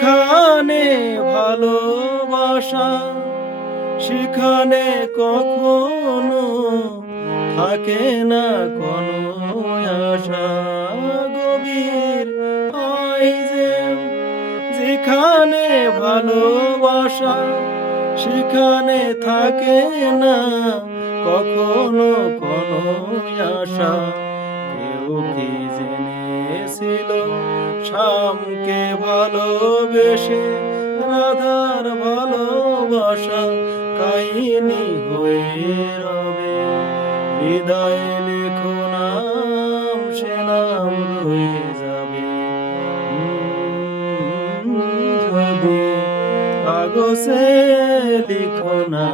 যেখানে ভালোবাসা সেখানে কখনো থাকে না কোনো আশা। গভীর হয় যে যেখানে ভালোবাসা সেখানে থাকে না কখনো কোনো আশা। কেউ কি জেনেছিল শ্যামকে ভালোবেসে রাধার ভালোবাসা কাহিনী হয়ে রবে। হৃদয়ে লেখো নাম, সে নাম রয়ে যাবে। যদি কাগজে লিখো না।